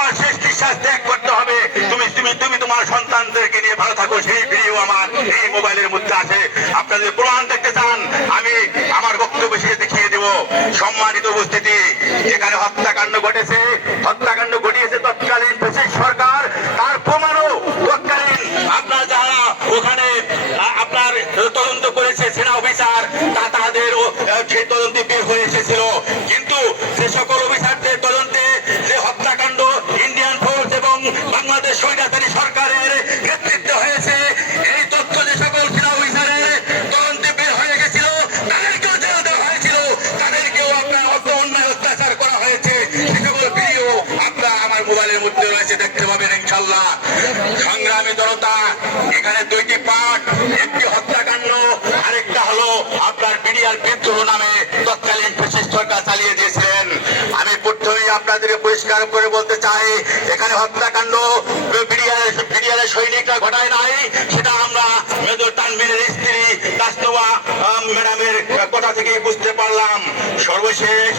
আমার শেষ নিঃশ্বাস ত্যাগ করতে হবে। তুমি তুমি তুমি তোমার সন্তানদেরকে নিয়ে ভালো থাকো। সেই ভিডিও আমার এই মোবাইলের মধ্যে আছে। আপনাদের প্রমাণ দেখতে চান, আমি আমার বক্তব্য শেষে দেখিয়ে দেব। সম্মানিত উপস্থিতি এখানে হত্যাকাণ্ড ঘটেছে, হত্যাকাণ্ড ঘটিয়েছে তৎকালীন ব্রিটিশ সরকার। তার প্রমাণও তৎকালীন। আপনার যারা ওখানে আপনার তদন্ত করেছে সেনা অফিসার, তা তাদের সেই তদন্তে বের হয়ে এসেছিল। কিন্তু সে সকল অফিসারদের বাংলাদেশ স্বৈরাচারী সরকারের নেতৃত্বে হয়েছে। এই তথ্য যে সকল সেনা অফিসারের তদন্তে বের হয়ে গেছিল, তাদেরকেও জেল দেওয়া হয়েছিল। তাদেরকেও আপনার অত অন্যায় অত্যাচার করা হয়েছে। সে সকল ভিডিও আপনার আমার মোবাইলের মধ্যে রয়েছে, দেখতে পাবেন ইনশাল্লাহ সংগ্রামী জনতা, এখানে দুইটি পার্ট, একটি হত্যাকাণ্ড, আরেকটা হলো আপনার বিডিআর বিদ্রোহ নামে তৎকালীন ব্রিটিশ সরকার আপনাদেরকে পরিষ্কার করে বলতে চাই, এখানে হত্যাকাণ্ড, বিডিআর সৈনিকরা ঘটায় নাই, সেটা আমরা মেজর তানবিনের স্ত্রী কাস্তবা ম্যাডামের কথা থেকে বুঝতে পারলাম। সর্বশেষ